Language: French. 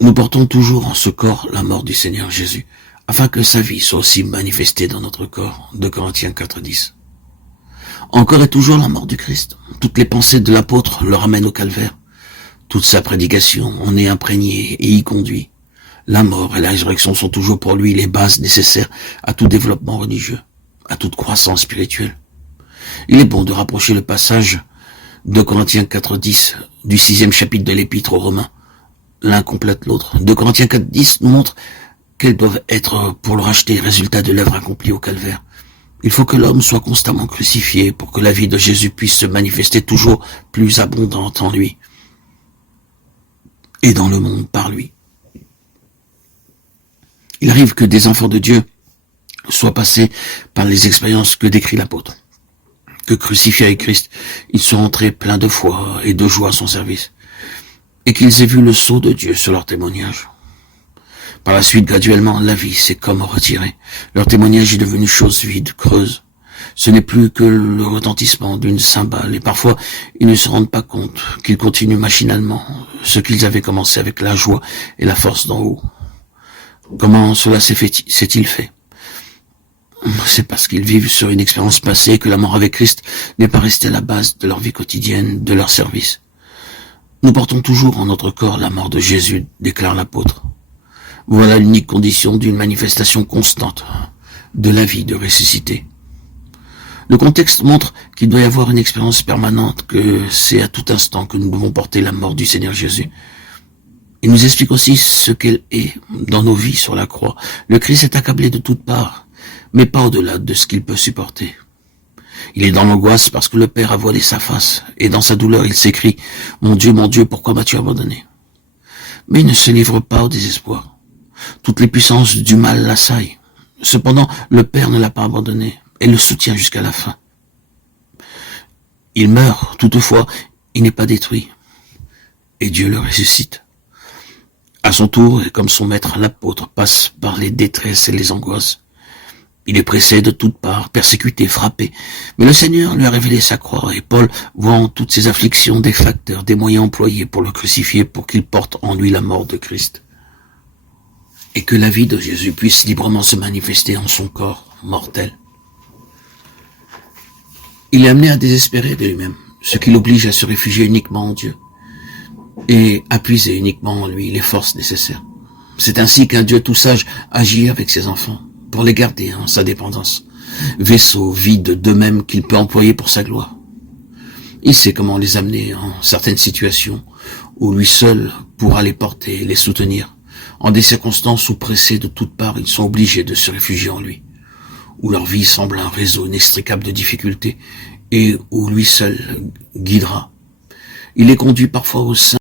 Nous portons toujours en ce corps la mort du Seigneur Jésus, afin que sa vie soit aussi manifestée dans notre corps. 2 Corinthiens 4,10. Encore et toujours la mort du Christ. Toutes les pensées de l'apôtre le ramènent au calvaire. Toute sa prédication en est imprégnée et y conduit. La mort et la résurrection sont toujours pour lui les bases nécessaires à tout développement religieux, à toute croissance spirituelle. Il est bon de rapprocher le passage de Corinthiens 4,10 du 6e chapitre de l'Épître aux Romains. L'un complète l'autre. 2 Corinthiens 4,10 nous montre quels doivent être pour le racheter les résultats de l'œuvre accomplie au calvaire. Il faut que l'homme soit constamment crucifié pour que la vie de Jésus puisse se manifester toujours plus abondante en lui et dans le monde par lui. Il arrive que des enfants de Dieu soient passés par les expériences que décrit l'apôtre, que crucifiés avec Christ, ils sont entrés pleins de foi et de joie à son service, et qu'ils aient vu le sceau de Dieu sur leur témoignage. Par la suite, graduellement, la vie s'est comme retirée. Leur témoignage est devenu chose vide, creuse. Ce n'est plus que le retentissement d'une cymbale, et parfois, ils ne se rendent pas compte qu'ils continuent machinalement ce qu'ils avaient commencé avec la joie et la force d'en haut. Comment cela s'est-il fait? C'est parce qu'ils vivent sur une expérience passée que la mort avec Christ n'est pas restée à la base de leur vie quotidienne, de leur service. Nous portons toujours en notre corps la mort de Jésus, déclare l'apôtre. Voilà l'unique condition d'une manifestation constante de la vie de ressuscité. Le contexte montre qu'il doit y avoir une expérience permanente, que c'est à tout instant que nous devons porter la mort du Seigneur Jésus. Il nous explique aussi ce qu'elle est dans nos vies sur la croix. Le Christ est accablé de toutes parts, mais pas au-delà de ce qu'il peut supporter. Il est dans l'angoisse parce que le Père a voilé sa face, et dans sa douleur il s'écrie « Mon Dieu, pourquoi m'as-tu abandonné ?» Mais il ne se livre pas au désespoir. Toutes les puissances du mal l'assaillent. Cependant, le Père ne l'a pas abandonné et le soutient jusqu'à la fin. Il meurt, toutefois, il n'est pas détruit. Et Dieu le ressuscite. À son tour, et comme son maître, l'apôtre passe par les détresses et les angoisses. Il est pressé de toutes parts, persécuté, frappé. Mais le Seigneur lui a révélé sa croix, et Paul voit en toutes ces afflictions des facteurs, des moyens employés pour le crucifier, pour qu'il porte en lui la mort de Christ. Et que la vie de Jésus puisse librement se manifester en son corps mortel. Il est amené à désespérer de lui-même, ce qui l'oblige à se réfugier uniquement en Dieu, et à puiser uniquement en lui les forces nécessaires. C'est ainsi qu'un Dieu tout sage agit avec ses enfants, pour les garder en sa dépendance, vaisseau vide d'eux-mêmes qu'il peut employer pour sa gloire. Il sait comment les amener en certaines situations où lui seul pourra les porter et les soutenir, en des circonstances où pressés de toutes parts ils sont obligés de se réfugier en lui, où leur vie semble un réseau inextricable de difficultés et où lui seul guidera. Il les conduit parfois au sein